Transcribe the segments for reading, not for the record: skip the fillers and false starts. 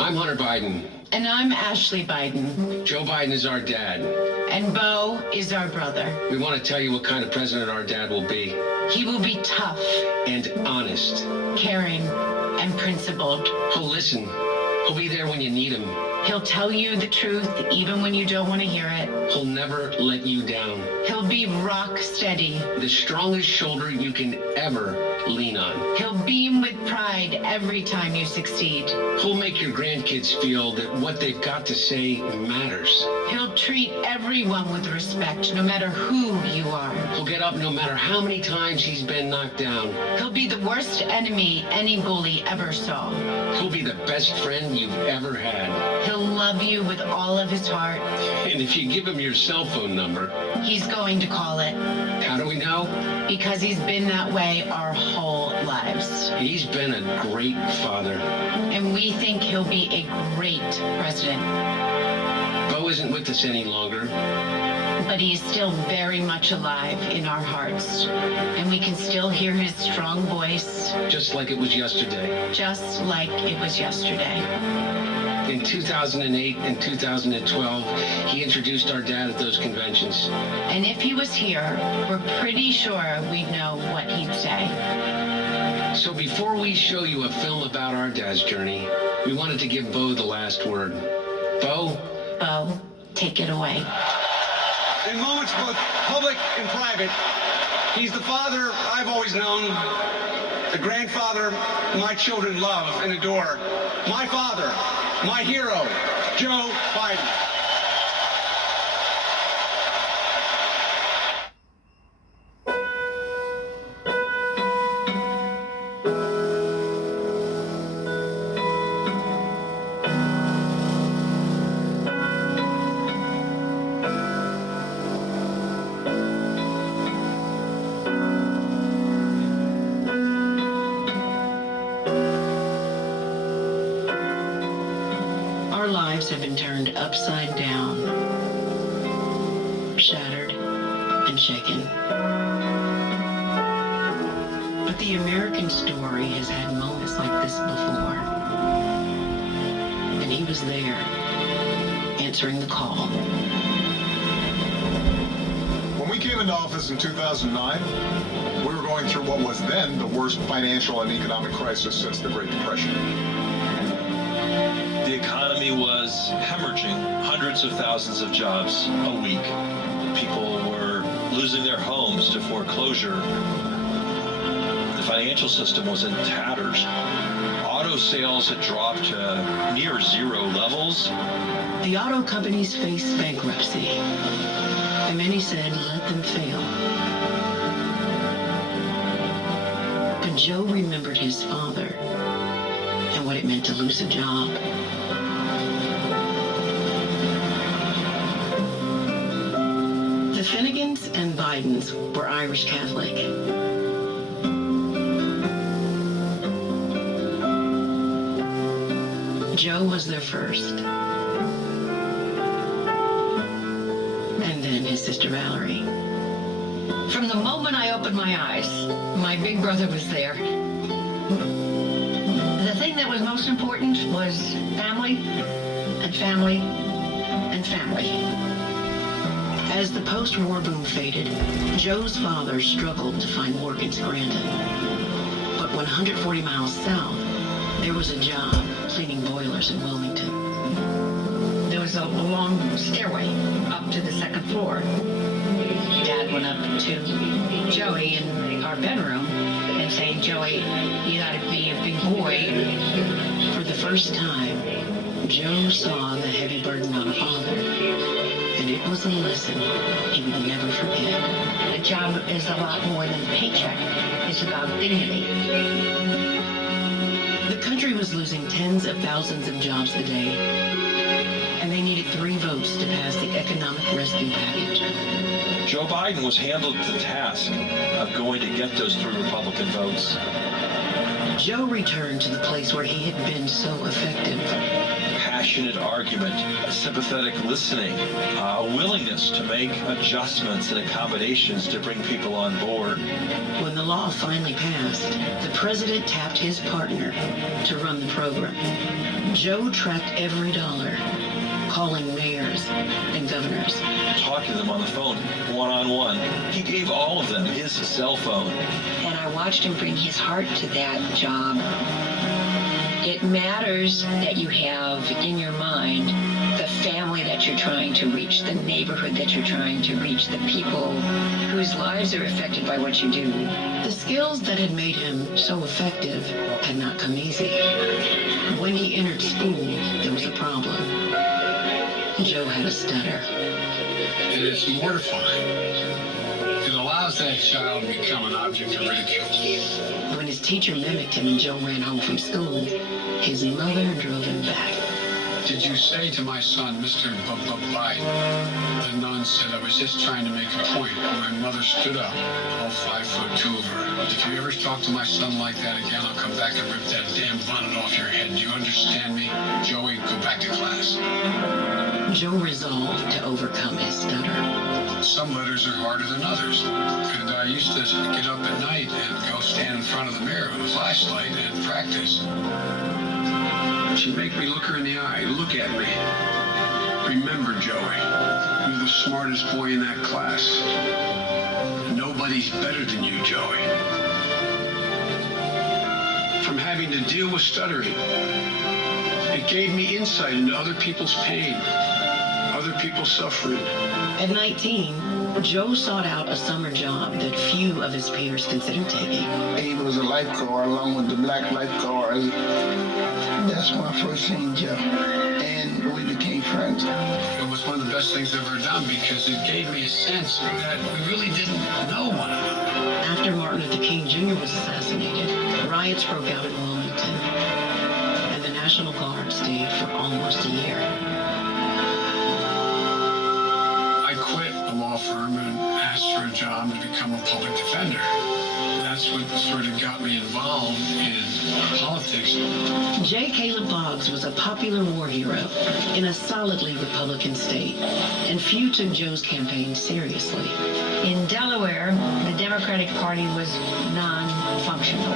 I'm Hunter Biden. And I'm Ashley Biden. Joe Biden is our dad. And Beau is our brother. We want to tell you what kind of president our dad will be. He will be tough. And honest. Caring and principled. He'll listen. He'll be there when you need him. He'll tell you the truth even when you don't want to hear it. He'll never let you down. He'll be rock steady. The strongest shoulder you can ever lean on. He'll beam with pride every time you succeed. He'll make your grandkids feel that what they've got to say matters. He'll treat everyone with respect, no matter who you are. He'll get up no matter how many times he's been knocked down. He'll be the worst enemy any bully ever saw. He'll be the best friend you've ever had. He'll love you with all of his heart. And if you give him your cell phone number, he's going to call it. How do we know? Because he's been that way our whole lives. He's been a great father. And we think he'll be a great president. Beau isn't with us any longer. But he's still very much alive in our hearts. And we can still hear his strong voice. Just like it was yesterday. Just like it was yesterday. In 2008 and 2012, he introduced our dad at those conventions. And if he was here, we're pretty sure we'd know what he'd say. So before we show you a film about our dad's journey, we wanted to give Beau the last word. Beau? Beau, take it away. In moments both public and private, he's the father I've always known, the grandfather my children love and adore. My father, my hero, Joe Biden. Our lives have been turned upside down, shattered, and shaken. But the American story has had moments like this before. And he was there, answering the call. When we came into office in 2009, we were going through what was then the worst financial and economic crisis since the Great Depression. The economy was hemorrhaging hundreds of thousands of jobs a week. People were losing their homes to foreclosure. The financial system was in tatters. Auto sales had dropped to near zero levels. The auto companies faced bankruptcy, and many said, let them fail. But Joe remembered his father and what it meant to lose a job. The Finnegans and Bidens were Irish Catholic. Joe was their first. And then his sister Valerie. From the moment I opened my eyes, my big brother was there. The thing that was most important was family and family and family. As the post-war boom faded, Joe's father struggled to find work in Scranton. But 140 miles south, there was a job cleaning boilers in Wilmington. There was a long stairway up to the second floor. Dad went up to Joey in our bedroom and said, Joey, you gotta be a big boy. For the first time, Joe saw the heavy burden on a father. And it was a lesson he would never forget. A job is a lot more than a paycheck. It's about dignity. The country was losing tens of thousands of jobs a day, and they needed 3 votes to pass the economic rescue package. Joe Biden was handled the task of going to get those 3 Republican votes. Joe returned to the place where he had been so effective. Passionate argument, sympathetic listening, a willingness to make adjustments and accommodations to bring people on board. When the law finally passed, the president tapped his partner to run the program. Joe tracked every dollar, calling mayors and governors. Talking to them on the phone, one-on-one. He gave all of them his cell phone. And I watched him bring his heart to that job. It matters that you have in your mind the family that you're trying to reach, the neighborhood that you're trying to reach, the people whose lives are affected by what you do. The skills that had made him so effective had not come easy. When he entered school, there was a problem. Joe had a stutter. And it's mortifying. It allows that child to become an object of ridicule. When his teacher mimicked him and Joe ran home from school, his mother drove him back. Did you say to my son, Mr. Biden? The nun said, I was just trying to make a point. My mother stood up, all 5'2" of her. If you ever talk to my son like that again, I'll come back and rip that damn bonnet off your head. Do you understand me? Joey, go back to class. Joe resolved to overcome his stutter. Some letters are harder than others. And I used to get up at night and go stand in front of the mirror with a flashlight and practice. She'd make me look her in the eye. Look at me. Remember, Joey, you're the smartest boy in that class. Nobody's better than you, Joey. From having to deal with stuttering, it gave me insight into other people's pain, other people's suffering. At 19, Joe sought out a summer job that few of his peers considered taking. He was a lifeguard along with the black lifeguards. That's when I first seen Joe, and we became friends. It was one of the best things I've ever done because it gave me a sense that we really didn't know one another. After Martin Luther King Jr. was assassinated, riots broke out in Wilmington, and the National Guard stayed for almost a year. I quit a law firm and asked for a job to become a public defender. That's what sort of got me involved in politics. J. Caleb Boggs was a popular war hero in a solidly Republican state, and few took Joe's campaign seriously. In Delaware, the Democratic Party was non-functional.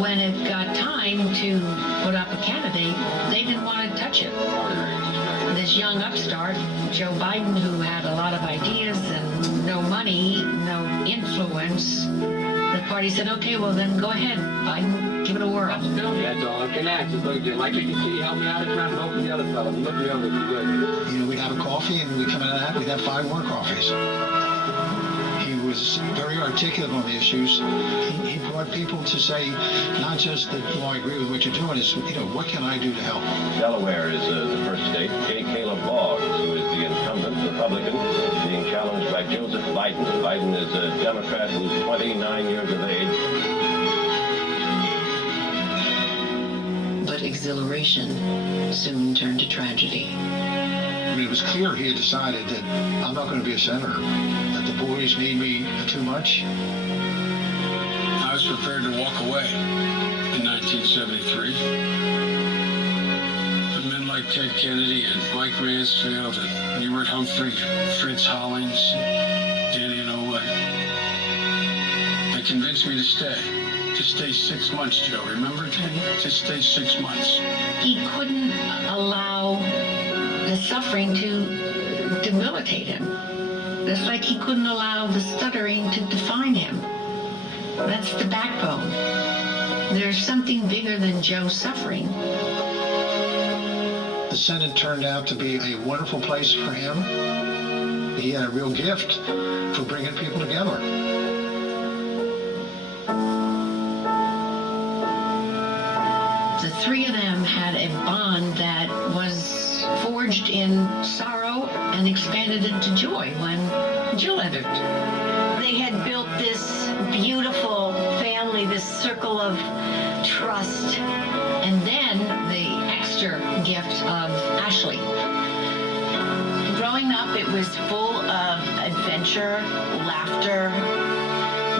When it got time to put up a candidate, they didn't want to touch it. This young upstart, Joe Biden, who had a lot of ideas and no money, no influence, the party said, okay, well then go ahead, Biden, give it a whirl. That's all I can ask. Just look, like you can see, help me out, try to help the other fellow. Look me over, be good. You know, we'd have a coffee, and we'd come out of that, we'd have 5 more coffees. He was very articulate on the issues. He brought people to say, not just that, well, I agree with what you're doing, is, you know, what can I do to help? Delaware is the first state. J. Caleb Boggs, who is the incumbent Republican, being challenged by Joseph Biden. Biden is a Democrat who's 29 years of age. But exhilaration soon turned to tragedy. I mean, it was clear he had decided that I'm not going to be a senator, that the boys need me too much. I was prepared to walk away in 1973. But men like Ted Kennedy and Mike Mansfield and Hubert Humphrey, Fritz Hollings, Danny Inouye, they convinced me to stay. To stay 6 months, Joe, remember? To stay 6 months. He couldn't allow the suffering to debilitate him. It's like he couldn't allow the stuttering to define him. That's the backbone. There's something bigger than Joe's suffering. The Senate turned out to be a wonderful place for him. He had a real gift for bringing people together. The three of them had a bond that was forged in sorrow and expanded into joy when Jill entered. They had built this beautiful family, this circle of trust. And then the extra gift of Ashley. Growing up, it was full of adventure, laughter.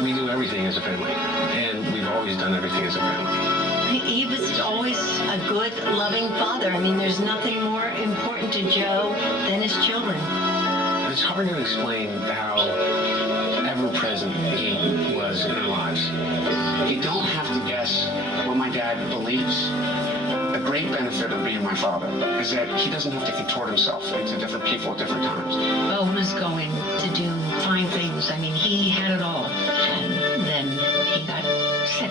We do everything as a family, and we've always done everything as a family. He was always a good, loving father. I mean, there's nothing more important to Joe than his children. It's hard to explain how ever-present he was in our lives. You don't have to guess what my dad believes. A great benefit benefit of being my father is that he doesn't have to contort himself into different people at different times. Bo was going to do fine things. I mean, he had it all. And then he got sick.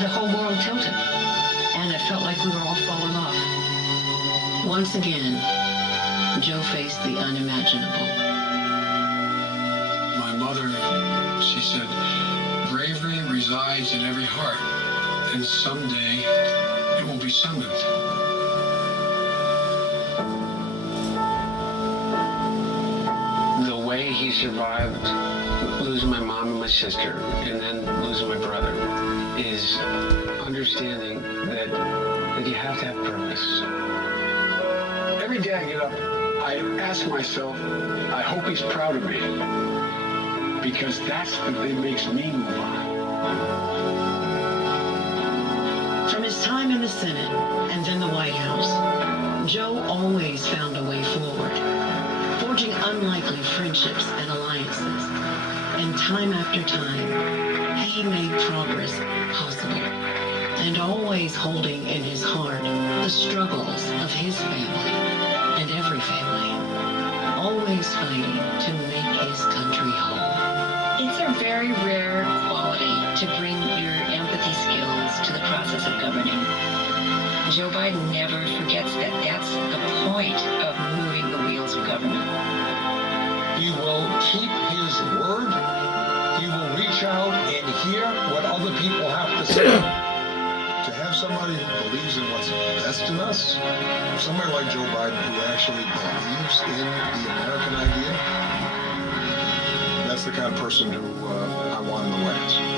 The whole world tilted. And it felt like we were all falling off. Once again, Joe faced the unimaginable. My mother, she said, bravery resides in every heart, and someday it will be summoned. The way he survived losing my mom and my sister, and then losing my brother, is understanding that you have to have purpose. Every day I get up, I ask myself, I hope he's proud of me, because that's the thing that makes me move on. From his time in the Senate and then the White House, Joe always found a way forward, forging unlikely friendships and alliances. And time after time, he made progress possible, and always holding in his heart the struggles of his family and every family, always fighting to make his country whole. It's a very rare quality to bring your empathy skills to the process of governing. Joe Biden never forgets that. That's the point of moving the wheels of government. He will keep his word. He will reach out and hear what other people have to say. To have somebody who believes in what's best in us, somebody like Joe Biden who actually believes in the American idea, that's the kind of person who I want in the White House.